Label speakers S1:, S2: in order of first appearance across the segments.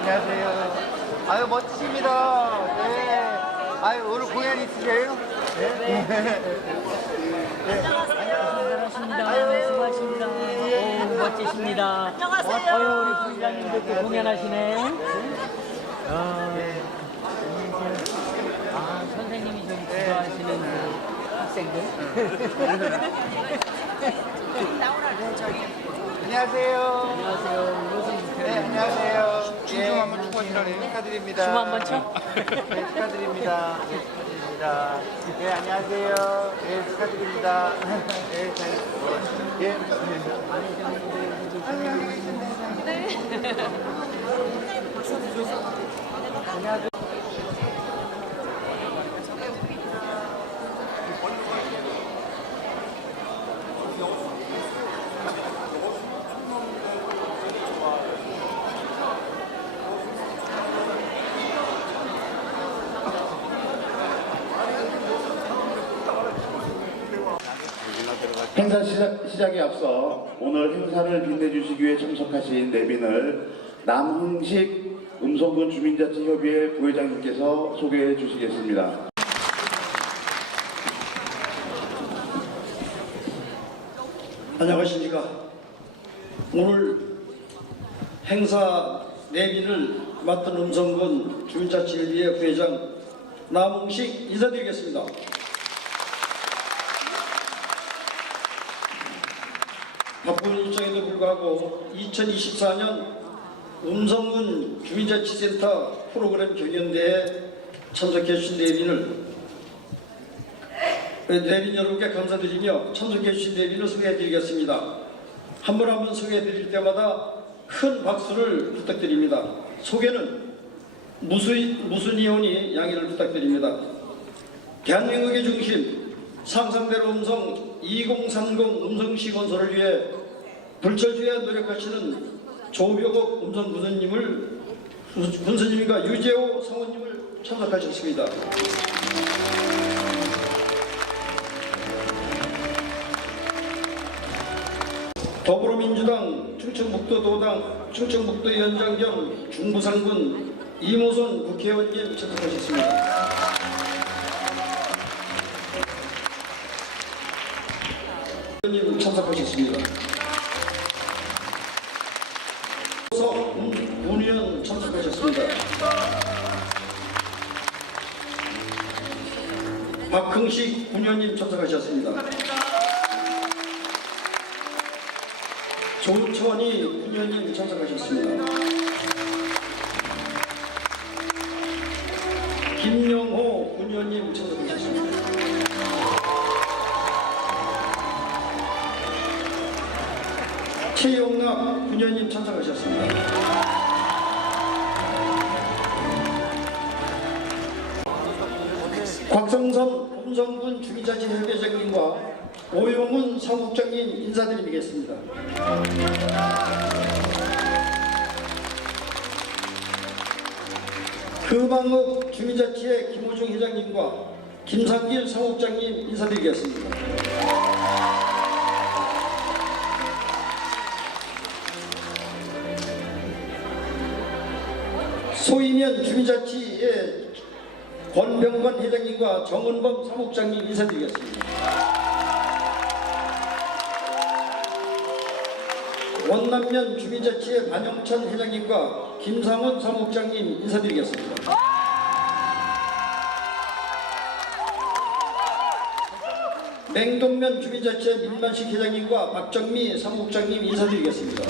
S1: 안녕하세요. 아유 멋지십니다. 네. 아유 오늘 공연 있으세요? 네.
S2: 잘하십니다. 수고하십니다. 오, 멋지십니다. 안녕하세요. 어유, 우리 부장님도 또 공연하시네. 어, 아, 선생님이 좀 좋아하시는 그 학생들.
S1: 안녕하세요.
S2: 안녕하세요.
S1: 네 안녕하세요. 춤좀 한번 추고 싶네요. 축하드립니다.
S2: 춤 한번 춰?
S1: 네 축하드립니다. 네 축하드립니다. 네 안녕하세요. 네 축하드립니다. 네 잘. 예.
S3: 행사 시작, 시작 에 앞서 오늘 행사를 빛내주시기 위해 참석하신 내빈을 남흥식 음성군 주민자치협의회 부회장님께서 소개해 주시겠습니다.
S4: 안녕하십니까. 오늘 행사 내빈을 맡은 음성군 주민자치협의회 부회장 남웅식 인사드리겠습니다. 바쁜 일정에도 불구하고 2024년 음성군 주민자치센터 프로그램 경연대에 참석해 주신 내빈을 내빈 여러분께 감사드리며 참석해 주신 내빈을 소개해 드리겠습니다. 한 분 한 분 소개해 드릴 때마다 큰 박수를 부탁드립니다. 소개는 무수히, 무순이오니 양해를 부탁드립니다. 대한민국의 중심 상상대로 음성 2030 음성시 건설을 위해 불철주야 노력하시는 조병옥 음성 군수님을 군수님과 유재호 상원님을 참석하셨습니다. 더불어민주당 충청북도도당 충청북도위원장 겸 중부상군 이모선 국회의원님 참석하셨습니다. 곽성선 음성군 주민자치협의장님과 오용훈 사국장님 인사드리겠습니다. 금방읍 주민자치회 김호중 회장님과 김상길 사국장님 인사드리겠습니다. 소이면 주민자치회 권병관 회장님과 정은범 사무국장님 인사드리겠습니다. 원남면 주민자치회 반영찬 회장님과 김상원 사무국장님 인사드리겠습니다. 맹동면 주민자치회 민만식 회장님과 박정미 사무국장님 인사드리겠습니다.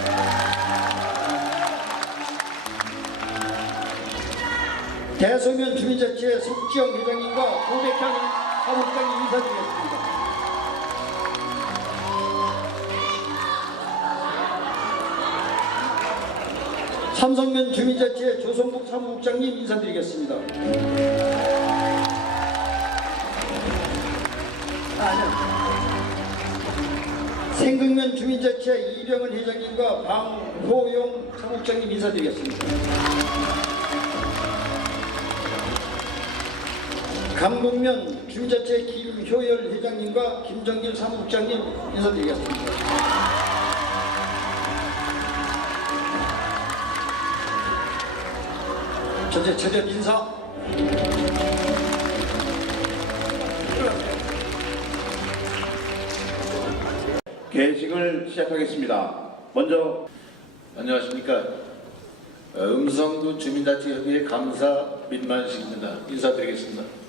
S4: 대소면 주민자치회 석지영 회장님과 고백향 사무국장님 인사드리겠습니다. 삼성면 주민자치회 조성국 사무국장님 인사드리겠습니다. 아. 생극면 주민자치회 이병헌 회장님과 방호용 사무국장님 인사드리겠습니다. 강봉면 주자체 김효열 회장님과 김정길 사무국장님 인사드리겠습니다. 전체 체전 인사.
S3: 개식을 시작하겠습니다. 먼저
S5: 안녕하십니까 음성군 주민단체협의회 감사 민만식입니다. 인사드리겠습니다.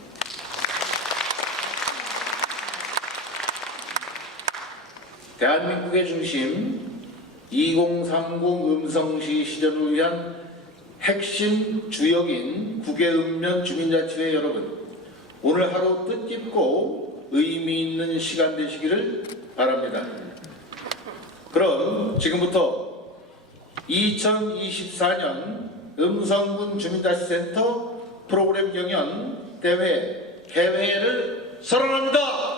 S5: 대한민국의 중심 2030 음성시 실현을 위한 핵심 주역인 국외읍면 주민자치회 여러분 오늘 하루 뜻깊고 의미 있는 시간 되시기를 바랍니다. 그럼 지금부터 2024년 음성군 주민자치센터 프로그램 경연 대회 개회를 선언합니다.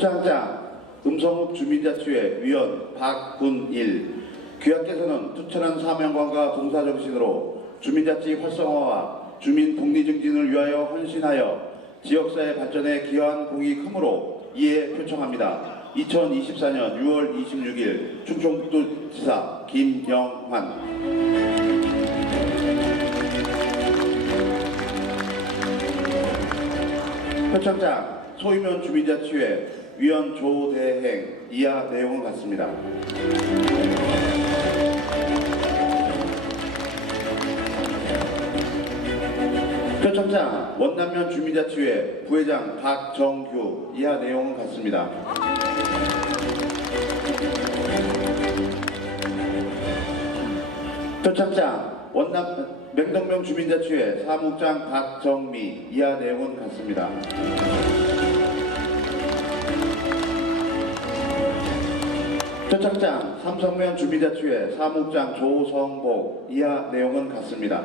S3: 표창장 음성읍 주민자치회 위원 박군일 귀하께서는 투철한 사명감과 봉사정신으로 주민자치 활성화와 주민 복리 증진을 위하여 헌신하여 지역사회 발전에 기여한 공이 크므로 이에 표창합니다. 2024년 6월 26일 충청북도지사 김영환 표창장 소위면 주민자치회 위원 조대행 이하 내용은 같습니다. 표창장 원남면 주민자치회 부회장 박정규 이하 내용은 같습니다. 표창장 원남 맹동명 주민자치회 사무장 박정미 이하 내용은 같습니다. 표창장 삼성면 주민자치회 사무장 조성복 이하 내용은 같습니다.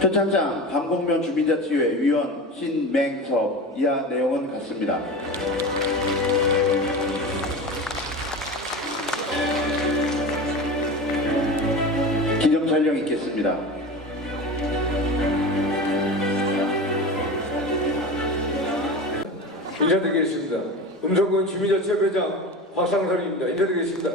S3: 표창장 밤곡면 주민자치회 위원 신맹섭 이하 내용은 같습니다. 기념 촬영 있겠습니다.
S6: 인사드리겠습니다. 음성군 주민자치회장 박상선입니다. 인사드리겠습니다.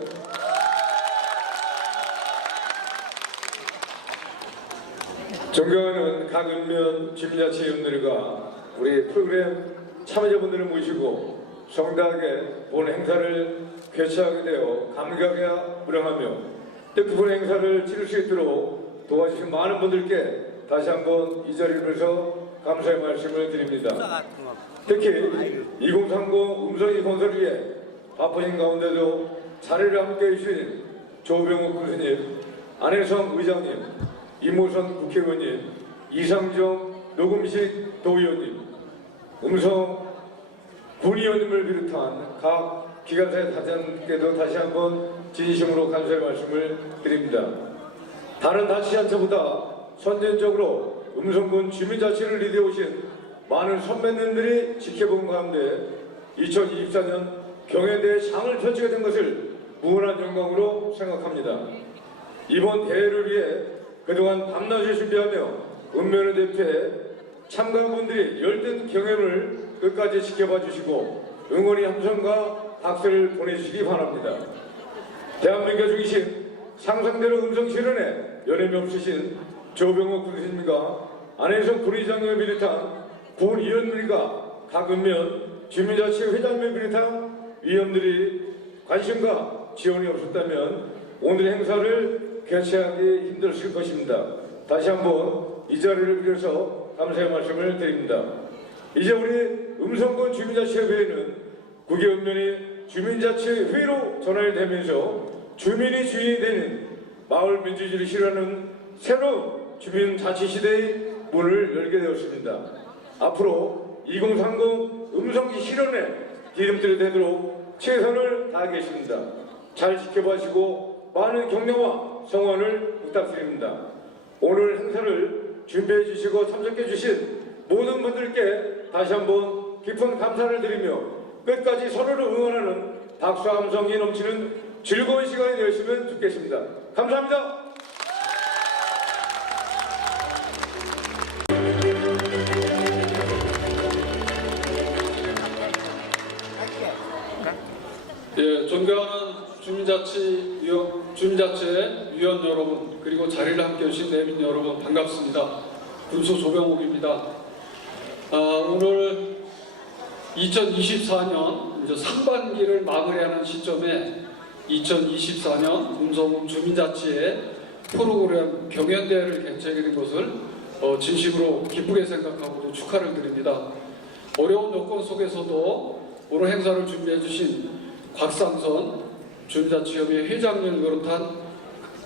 S6: 존경하는 각 읍면 주민자치위원들과 우리 프로그램 참여자분들을 모시고 성대하게 본 행사를 개최하게 되어 감격에 무량하며 뜻깊은 행사를 치를 수 있도록 도와주신 많은 분들께 다시 한번 이 자리를 빌어서 감사의 말씀을 드립니다. 특히 2030 음성이 건설을 위해 바쁘신 가운데도 자리를 함께 해 주신 조병욱 교수님, 안혜성 의장님, 이모선 국회의원님, 이상정 녹음식 도의원님, 음성 군의원님을 비롯한 각 기관사의 다장께도 다시 한번 진심으로 감사의 말씀을 드립니다. 다른 단체장처보다 선진적으로 음성군 주민자치를 리드해 오신 많은 선배님들이 지켜본 가운데 2024년 경연대회 상을 펼치게 된 것을 무한한 영광으로 생각합니다. 이번 대회를 위해 그동안 밤낮을 준비하며 읍면을 대표해 참가분들이 열띤 경연을 끝까지 지켜봐 주시고 응원의 함성과 박수를 보내주시기 바랍니다. 대한민국 중심 상상대로 음성 실현에 연임이 없으신 조병호 군수님과 안혜성 군의장님을 비롯한 군의원들과 각 읍면 주민자치 회장님을 비롯한 위원들이 관심과 지원이 없었다면 오늘 행사를 개최하기 힘들었을 것입니다. 다시 한번 이 자리를 빌어서 감사의 말씀을 드립니다. 이제 우리 음성군 주민자치회회는 국외읍면이 주민자치회로 전환되면서 주민이 주인이 되는 마을 민주주의를 실현하는 새로운 주민자치 시대의 문을 열게 되었습니다. 앞으로 2030 음성기 실현에 디딤들이 되도록 최선을 다하겠습니다. 잘 지켜봐주시고 많은 격려와 성원을 부탁드립니다. 오늘 행사를 준비해 주시고 참석해 주신 모든 분들께 다시 한번 깊은 감사를 드리며 끝까지 서로를 응원하는 박수와 함성이 넘치는 즐거운 시간이 되었으면 좋겠습니다. 감사합니다.
S7: 존경하는 주민자치위원, 주민자치 위원 여러분, 그리고 자리를 함께 해주신 내민 여러분, 반갑습니다. 군수 조병욱입니다. 아, 오늘 2024년 이제 상반기를 마무리하는 시점에 2024년 음성읍 주민자치의 프로그램 경연대회를 개최하게 된 것을 어, 진심으로 기쁘게 생각하고 또 축하를 드립니다. 어려운 여건 속에서도 오늘 행사를 준비해 주신 곽상선 주민자치협의 회장님을 비롯한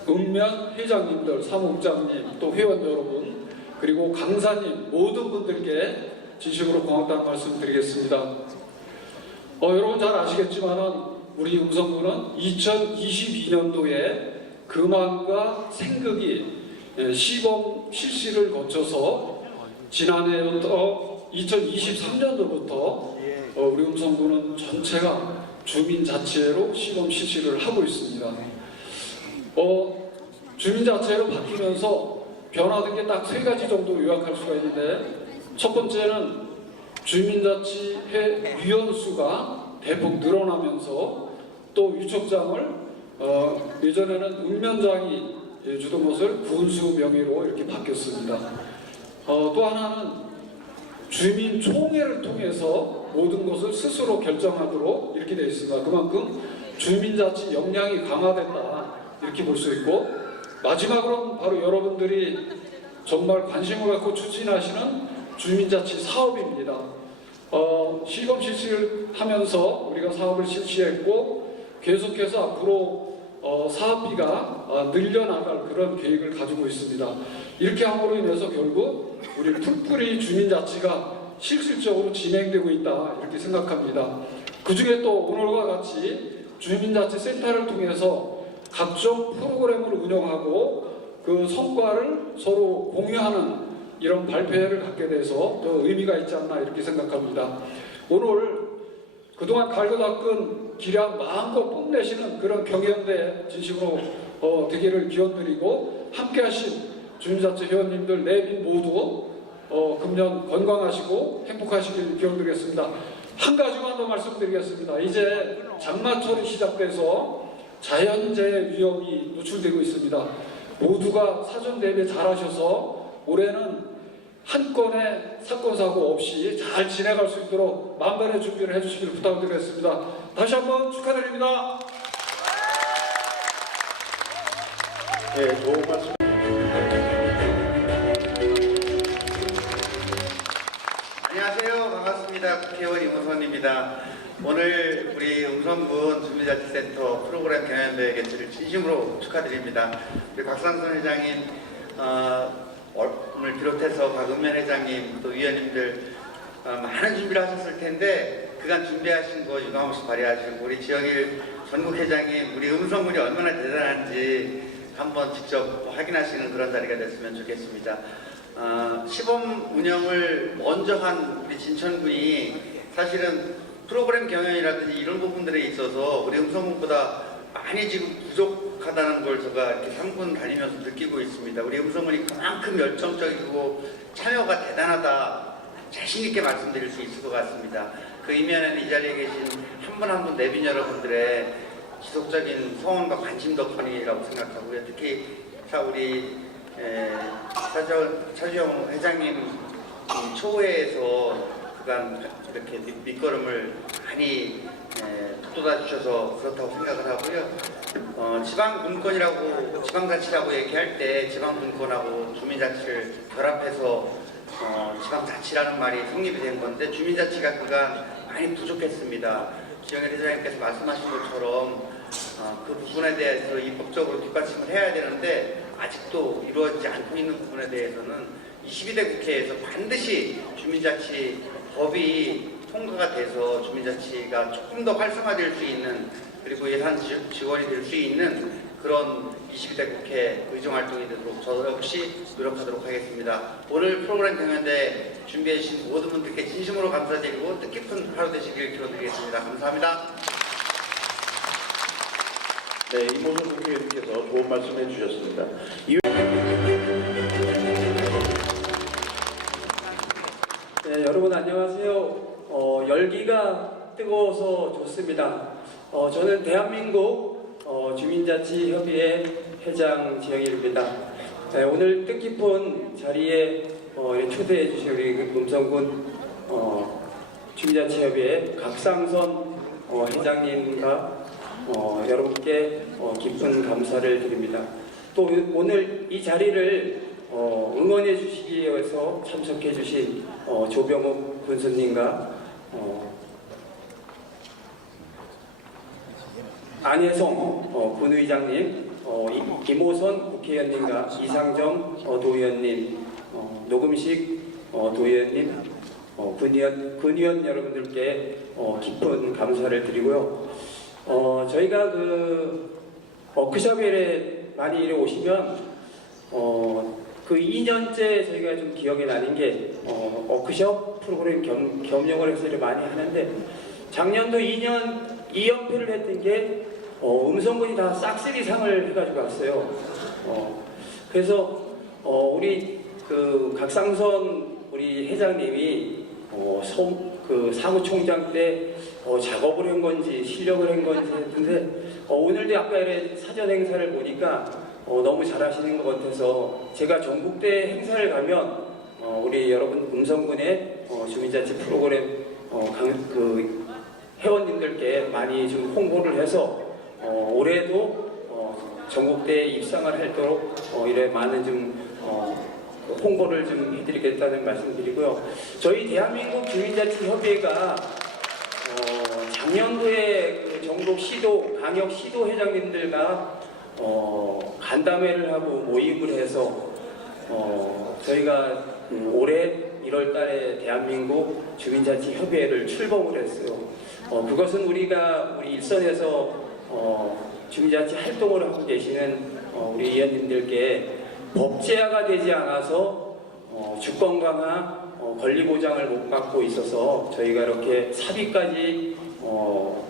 S7: 읍면 회장님들, 사무국장님, 또 회원 여러분, 그리고 강사님 모든 분들께 진심으로 고맙다는 말씀 드리겠습니다. 어, 여러분 잘 아시겠지만은 우리 음성군은 2022년도에 금암과 생극이 예, 시범 실시를 거쳐서 지난해부터 2023년도부터 어, 우리 음성군은 전체가 주민자치회로 시범 실시를 하고 있습니다. 어, 주민자치회로 바뀌면서 변화된 게 딱 세 가지 정도 요약할 수가 있는데 첫 번째는 주민자치회 위원수가 대폭 늘어나면서 또 위촉장을 어, 예전에는 읍면장이 주던 것을 군수 명의로 이렇게 바뀌었습니다. 어, 또 하나는 주민 총회를 통해서 모든 것을 스스로 결정하도록 이렇게 되어 있습니다. 그만큼 주민자치 역량이 강화됐다 이렇게 볼 수 있고 마지막으로 바로 여러분들이 정말 관심을 갖고 추진하시는 주민자치 사업입니다. 어, 시범 실시를 하면서 우리가 사업을 실시했고 계속해서 앞으로 어, 사업비가 어, 늘려나갈 그런 계획을 가지고 있습니다. 이렇게 함으로 인해서 결국 우리 풀뿌리 주민자치가 실질적으로 진행되고 있다 이렇게 생각합니다. 그 중에 또 오늘과 같이 주민자치 센터를 통해서 각종 프로그램을 운영하고 그 성과를 서로 공유하는 이런 발표회를 갖게 돼서 더 의미가 있지 않나 이렇게 생각합니다. 오늘 그동안 갈고 닦은 기량 마음껏 뽐내시는 그런 경연대 진심으로 어, 되기를 기원드리고 함께하신 주민자치 회원님들 내빈 모두 어, 금년 건강하시고 행복하시길 기원드리겠습니다. 한 가지만 더 말씀드리겠습니다. 이제 장마철이 시작돼서 자연재해 위험이 노출되고 있습니다. 모두가 사전 대비 잘하셔서 올해는 한 건의 사건 사고 없이 잘 지나갈 수 있도록 만반의 준비를 해주시길 부탁드리겠습니다. 다시 한번 축하드립니다.
S3: 네, 좋은 말씀.
S1: 이무선입니다. 오늘 우리 음성군 주민자치센터 프로그램 경연대회 개최를 진심으로 축하드립니다. 우리 박상선 회장님, 어, 오늘 비롯해서 박은면 회장님, 또 위원님들 어, 많은 준비를 하셨을 텐데 그간 준비하신 거 유감없이 발휘하시고 우리 지영일 전국 회장님, 우리 음성군이 얼마나 대단한지 한번 직접 확인하시는 그런 자리가 됐으면 좋겠습니다. 어, 시범 운영을 먼저 한 우리 진천군이 사실은 프로그램 경영이라든지 이런 부분들에 있어서 우리 음성군보다 많이 지금 부족하다는 걸 제가 이렇게 3군 다니면서 느끼고 있습니다. 우리 음성군이 그만큼 열정적이고 참여가 대단하다 자신 있게 말씀드릴 수 있을 것 같습니다. 그 이면에는 이 자리에 계신 한 분 한 분 내빈 여러분들의 지속적인 성원과 관심 덕분이라고 생각하고요. 특히 자 우리 차주영 회장님 이 초회에서 그간 이렇게 밑- 밑거름을 많이 에, 돋아 주셔서 그렇다고 생각을 하고요. 어, 지방분권이라고 지방자치라고 얘기할 때 지방분권하고 주민자치를 결합해서 어, 지방자치라는 말이 성립이 된 건데 주민자치가 그간 많이 부족했습니다. 지영일 회장님께서 말씀하신 것처럼 어, 그 부분에 대해서 입법적으로 뒷받침을 해야 되는데 아직도 이루어지지 않고 있는 부분에 대해서는 22대 국회에서 반드시 주민자치 법이 통과가 돼서 주민자치가 조금 더 활성화될 수 있는 그리고 예산 지- 지원이 될 수 있는 그런 22대 국회 의정활동이 되도록 저 역시 노력하도록 하겠습니다. 오늘 프로그램 경연대 준비해 주신 모든 분들께 진심으로 감사드리고 뜻깊은 하루 되시길 기원드리겠습니다. 감사합니다.
S3: 네, 이모선 국회의원께서 좋은 말씀 해 주셨습니다.
S8: 열기가 뜨거워서 좋습니다. 어, 저는 대한민국 어, 주민자치협의회 회장 지영일입니다. 네, 오늘 뜻깊은 자리에 어, 초대해 주신 우리 그 음성군 어, 주민자치협의회 각상선 어, 회장님과 어, 여러분께 어, 깊은 감사를 드립니다. 또 오늘 이 자리를 어, 응원해 주시기 위해서 참석해 주신 어, 조병욱 군수님과 어, 안혜성 어, 군의장님, 어, 이- 김호선 국회의원님과 이상정 어, 도의원님, 어, 노금식 어, 도의원님, 어, 군의원, 군의원 여러분들께 어, 깊은 감사를 드리고요. 어, 저희가 그 워크숍에 많이 오시면 어, 그 2년째 저희가 좀 기억에 나는 게 어, 워크숍 프로그램 겸, 겸용을 해서 많이 하는데 작년도 2년 2연패를 했던 게 어, 음성군이 다 싹쓸이상을 해가지고 왔어요. 어, 그래서 어, 우리 그 각상선 우리 회장님이 어, 소, 그 사무총장 때 어, 작업을 한 건지 실력을 한 건지 했는데 어, 오늘도 아까 사전 행사를 보니까 어, 너무 잘하시는 것 같아서 제가 전국대 행사를 가면 어, 우리 여러분 음성군의 어, 주민자치 프로그램 어, 강, 그 회원님들께 많이 좀 홍보를 해서 어, 올해도 어, 전국대에 입상을 하도록 어, 이래 많은 좀 어, 그 홍보를 좀 해드리겠다는 말씀드리고요. 저희 대한민국 주민자치협의회가 어, 작년도에 그 전국 시도 강역 시도 회장님들과 어, 간담회를 하고 모임을 해서 어, 저희가 음, 올해 1월 달에 대한민국 주민자치협의회를 출범을 했어요. 어, 그것은 우리가 우리 일선에서 어, 주민자치 활동을 하고 계시는 어, 우리 의원님들께 법제화가 되지 않아서 어, 주권 강화, 어, 권리 보장을 못 받고 있어서 저희가 이렇게 사비까지 어,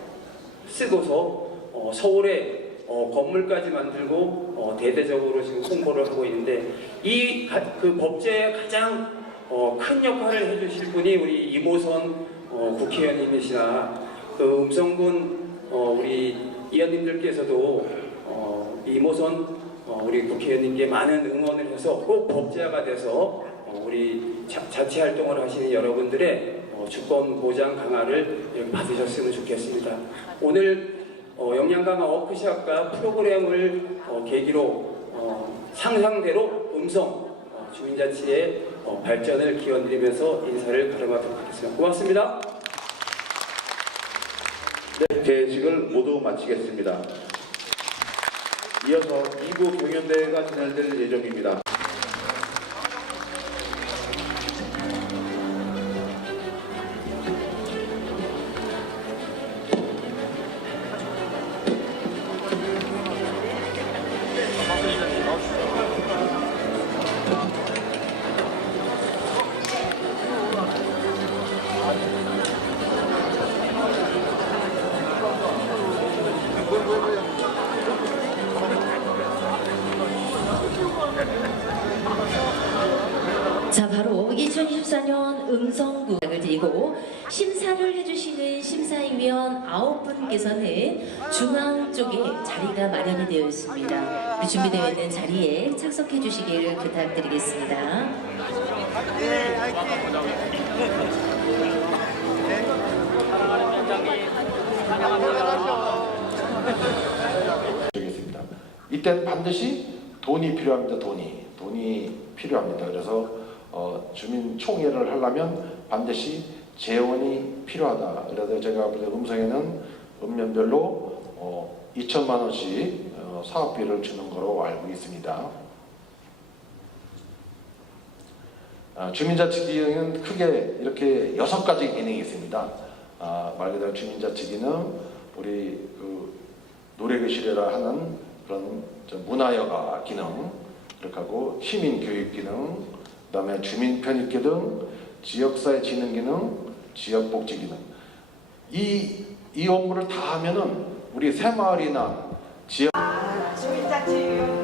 S8: 쓰고서 어, 서울에 어, 건물까지 만들고 어, 대대적으로 지금 홍보를 하고 있는데 이 그 법제의 가장 어, 큰 역할을 해주실 분이 우리 이모선 어, 국회의원님이시나 그 음성군 어, 우리 의원님들께서도 어, 이모선 어, 우리 국회의원님께 많은 응원을 해서 꼭 법제화가 돼서 어, 우리 자, 자치 활동을 하시는 여러분들의 어, 주권 보장 강화를 이렇게 받으셨으면 좋겠습니다. 오늘 어, 역량 강화 워크숍과 프로그램을 어, 계기로 어, 상상대로 음성 어, 주민자치의 어, 발전을 기원드리면서 인사를 가름하도록 하겠습니다. 고맙습니다.
S3: 개식을 모두 마치겠습니다. 이어서 2부 경연대회가 진행될 예정입니다.
S9: 준비되어 있는 자리에 착석해 주시기를 부탁드리겠습니다.
S10: 되겠습니다. 이때는 반드시 돈이 필요합니다. 돈이 돈이 필요합니다. 그래서 어, 주민 총회를 하려면 반드시 재원이 필요하다. 그래서 제가 음성에는 읍면별로 어, 2천만 원씩 어, 사업비를 주는 거로 알고 있습니다. 아, 주민자치기능은 크게 이렇게 여섯 가지 기능이 있습니다. 아, 말 그대로 주민자치기능, 우리 그 노래교실이라 하는 그런 저 문화여가 기능, 그렇게 하고 시민교육 기능, 그 다음에 주민 편입 기능, 지역사회 진흥 기능, 지역복지 기능. 이, 이 업무를 다 하면은 우리 새마을이나 지역.
S11: 지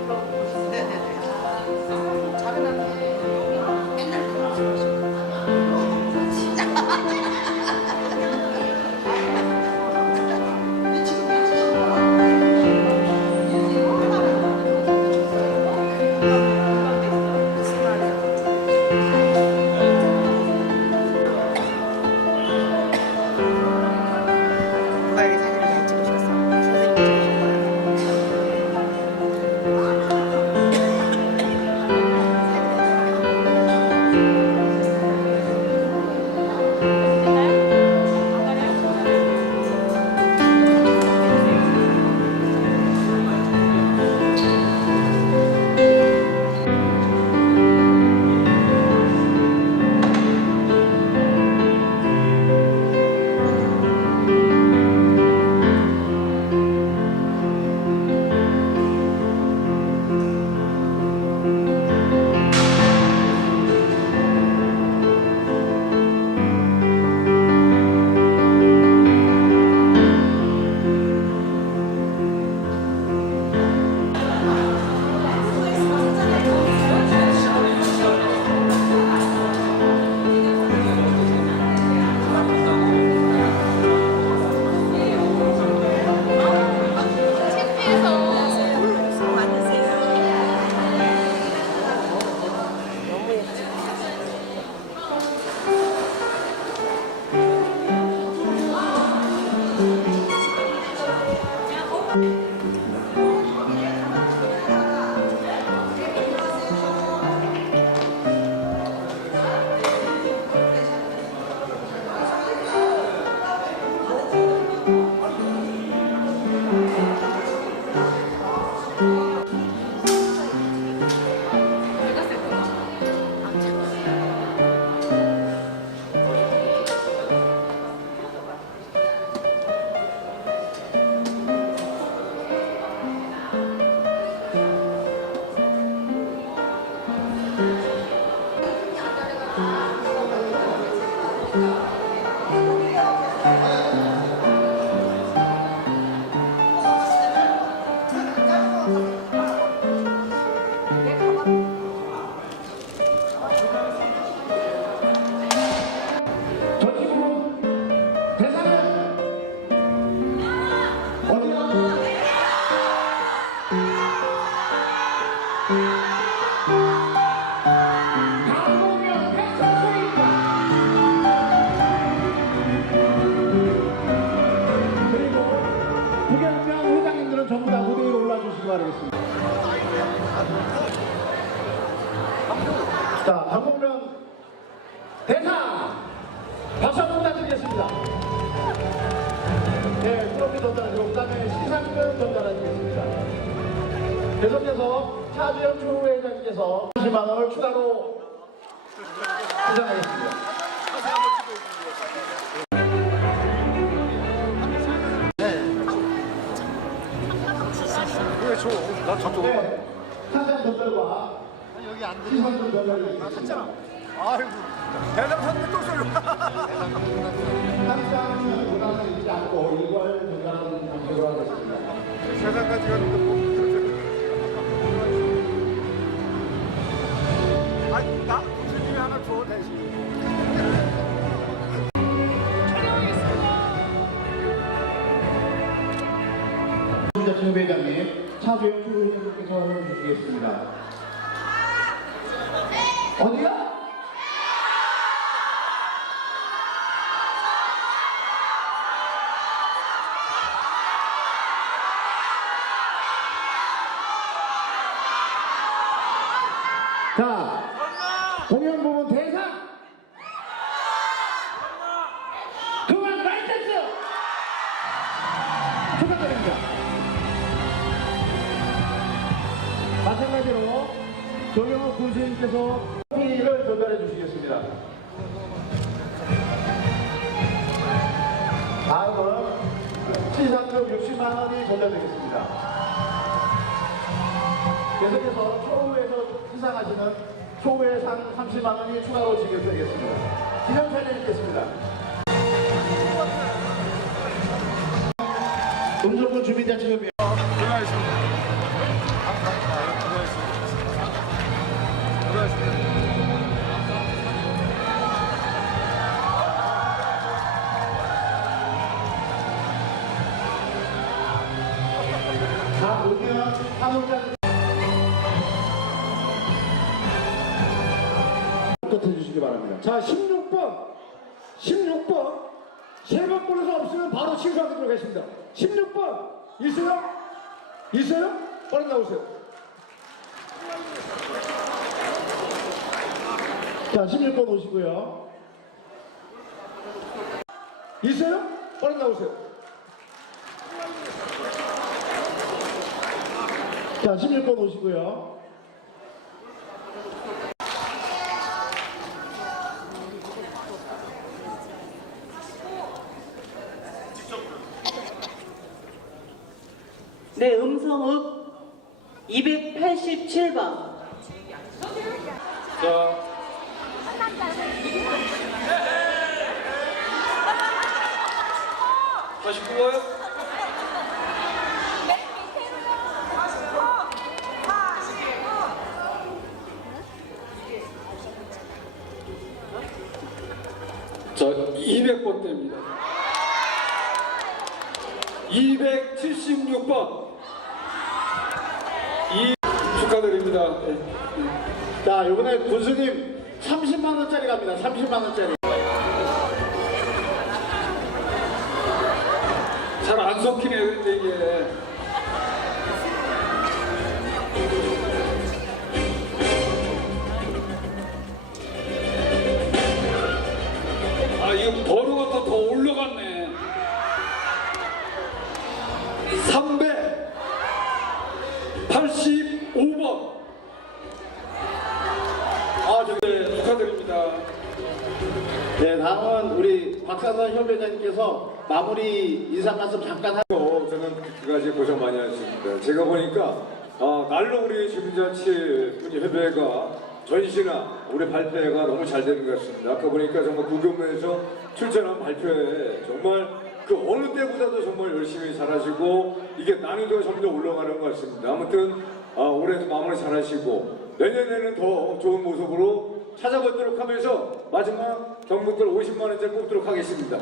S11: 시상금 전달을 드리겠습니다. 항상 부담을 잊지 않고 일괄 전달하는 방식으로 하겠습니다. 김자춘 회장님, 차주영副회장님께서 응원 주시겠습니다. 공연 부분 대상! 그만 라이센스! 축하드립니다. 마찬가지로 조영욱 군수님께서 피를 전달해 주시겠습니다. 다음은 시상금 60만 원이 전달되겠습니다. 계속해서 초우에서 수상하시는 초우의 상 30만 원이 추가로 지급되겠습니다. 기념 사진 있겠습니다. 음성군 주민자치협의회 자, 끝해 주시기 바랍니다.
S12: 자, 16번. 16번. 세번 번호가 없으면 바로 취소하도록 하겠습니다. 16번. 있어요? 있어요? 빨리 나오세요.
S11: 자, 16번 오시고요.
S12: 있어요? 빨리 나오세요.
S11: 자, 16번 오시고요.
S2: 네, 음성읍 287번.
S7: 자, 다시 뽑아요? 자, 200번 대입니다. 276번. 이 축하드립니다. 네.
S11: 자, 이번에 군수님 30만 원짜리 갑니다. 30만 원짜리.
S7: 네,
S11: 다음은 우리 박상선 협회장님께서 마무리 인사 말씀 잠깐 하고
S6: 저는 그 가지 고생 많이 하셨습니다. 제가 보니까 아, 날로 우리 주민자치 협회가 전시나 우리 발표회가 너무 잘 되는 것 같습니다. 아까 보니까 정말 구경면에서 출전한 발표회 정말 그 어느 때보다도 정말 열심히 잘하시고 이게 난이도가 점점 올라가는 것 같습니다. 아무튼 아, 올해도 마무리 잘하시고 내년에는 더 좋은 모습으로 찾아뵙도록 하면서 마지막 경북들 50만 원짜리 뽑도록 하겠습니다.